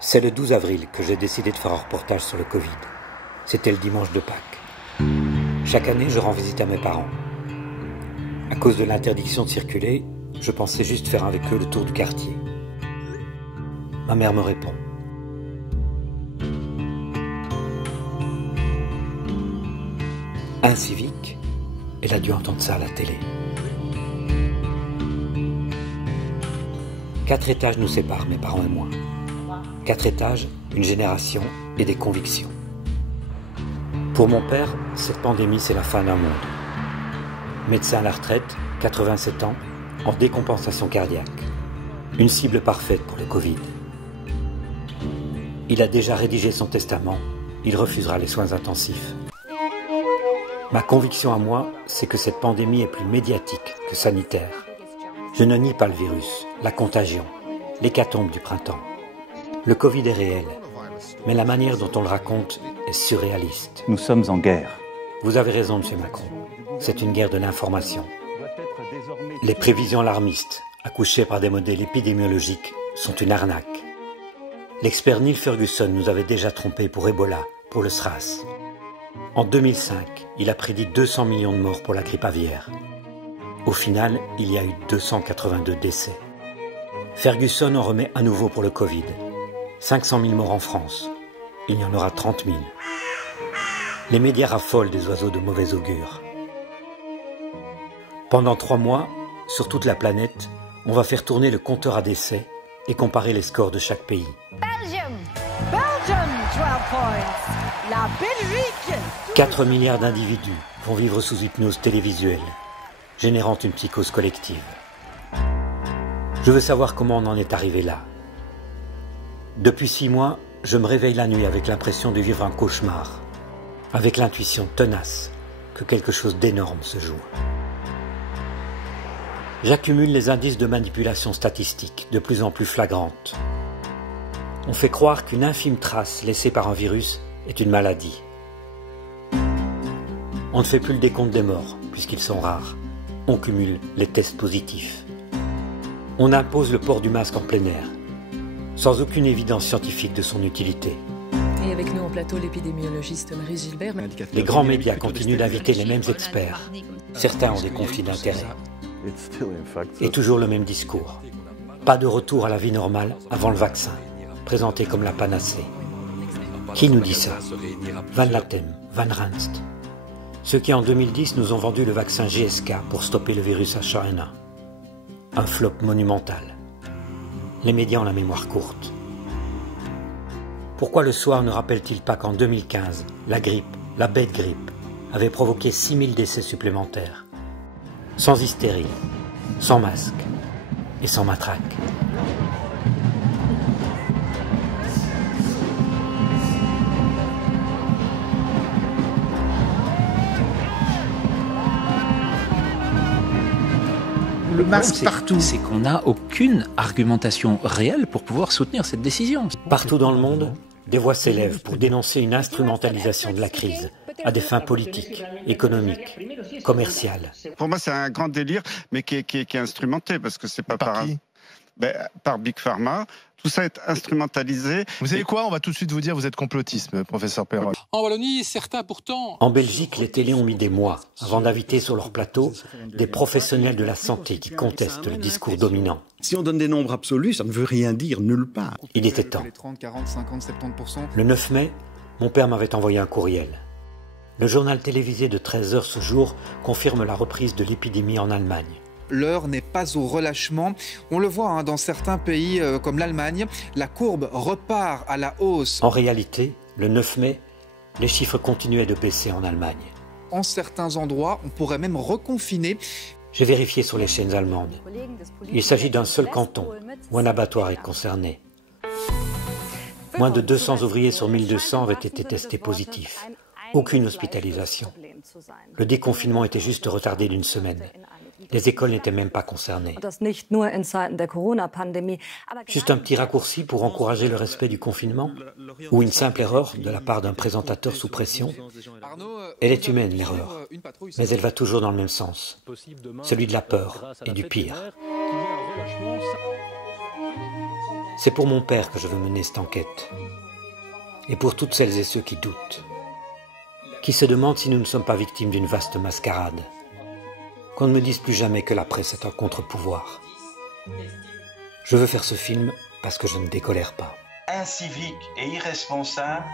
C'est le 12 avril que j'ai décidé de faire un reportage sur le Covid. C'était le dimanche de Pâques. Chaque année, je rends visite à mes parents. À cause de l'interdiction de circuler, je pensais juste faire avec eux le tour du quartier. Ma mère me répond. Incivique, elle a dû entendre ça à la télé. 4 étages nous séparent, mes parents et moi. 4 étages, une génération et des convictions. Pour mon père, cette pandémie, c'est la fin d'un monde. Médecin à la retraite, 87 ans, en décompensation cardiaque. Une cible parfaite pour le Covid. Il a déjà rédigé son testament, il refusera les soins intensifs. Ma conviction à moi, c'est que cette pandémie est plus médiatique que sanitaire. Je ne nie pas le virus, la contagion, l'hécatombe du printemps. Le Covid est réel, mais la manière dont on le raconte est surréaliste. Nous sommes en guerre. Vous avez raison, M. Macron. C'est une guerre de l'information. Les prévisions alarmistes, accouchées par des modèles épidémiologiques, sont une arnaque. L'expert Neil Ferguson nous avait déjà trompés pour Ebola, pour le SRAS. En 2005, il a prédit 200 millions de morts pour la grippe aviaire. Au final, il y a eu 282 décès. Ferguson en remet à nouveau pour le Covid. 500 000 morts en France. Il y en aura 30 000. Les médias raffolent des oiseaux de mauvais augure. Pendant 3 mois, sur toute la planète, on va faire tourner le compteur à décès et comparer les scores de chaque pays. Belgium, 12 points. La Belgique. 4 milliards d'individus vont vivre sous hypnose télévisuelle, générant une psychose collective. Je veux savoir comment on en est arrivé là. Depuis 6 mois, je me réveille la nuit avec l'impression de vivre un cauchemar, avec l'intuition tenace que quelque chose d'énorme se joue. J'accumule les indices de manipulation statistique de plus en plus flagrantes. On fait croire qu'une infime trace laissée par un virus est une maladie. On ne fait plus le décompte des morts, puisqu'ils sont rares. On cumule les tests positifs. On impose le port du masque en plein air, sans aucune évidence scientifique de son utilité. Et avec nous en plateau, l'épidémiologiste Marie Gilbert. Les grands médias continuent d'inviter les mêmes experts. Certains ont des conflits d'intérêts. Et toujours le même discours. Pas de retour à la vie normale avant le vaccin, présenté comme la panacée. Qui nous dit ça? Van Latem, Van Ranst. Ceux qui en 2010 nous ont vendu le vaccin GSK pour stopper le virus H1N1. Un flop monumental. Les médias ont la mémoire courte. Pourquoi le soir ne rappelle-t-il pas qu'en 2015, la grippe, la bête grippe, avait provoqué 6000 décès supplémentaires? Sans hystérie, sans masque et sans matraque. Le masque partout. C'est qu'on n'a aucune argumentation réelle pour pouvoir soutenir cette décision. Partout dans le monde, des voix s'élèvent pour dénoncer une instrumentalisation de la crise à des fins politiques, économiques, commerciales. Pour moi, c'est un grand délire, mais qui est instrumenté, parce que c'est pas Par qui ? Par Big Pharma. Tout ça est instrumentalisé. Vous savez quoi? On va tout de suite vous dire, vous êtes complotiste, professeur Perron. En Wallonie, certains pourtant... En Belgique, les télés ont mis des mois avant d'inviter sur leur plateau des professionnels de la santé qui contestent le discours dominant. Si on donne des nombres absolus, ça ne veut rien dire nulle part. Il était temps. Le 9 mai, mon père m'avait envoyé un courriel. Le journal télévisé de 13h ce jour confirme la reprise de l'épidémie en Allemagne. L'heure n'est pas au relâchement. On le voit dans certains pays comme l'Allemagne, la courbe repart à la hausse. En réalité, le 9 mai, les chiffres continuaient de baisser en Allemagne. En certains endroits, on pourrait même reconfiner. J'ai vérifié sur les chaînes allemandes. Il s'agit d'un seul canton où un abattoir est concerné. Moins de 200 ouvriers sur 1200 avaient été testés positifs. Aucune hospitalisation. Le déconfinement était juste retardé d'1 semaine. Les écoles n'étaient même pas concernées. Juste un petit raccourci pour encourager le respect du confinement? Ou une simple erreur de la part d'un présentateur sous pression? Elle est humaine, l'erreur, mais elle va toujours dans le même sens, celui de la peur et du pire. C'est pour mon père que je veux mener cette enquête. Et pour toutes celles et ceux qui doutent. Qui se demandent si nous ne sommes pas victimes d'une vaste mascarade. Qu'on ne me dise plus jamais que la presse est un contre-pouvoir. Je veux faire ce film parce que je ne décolère pas. Incivique et irresponsable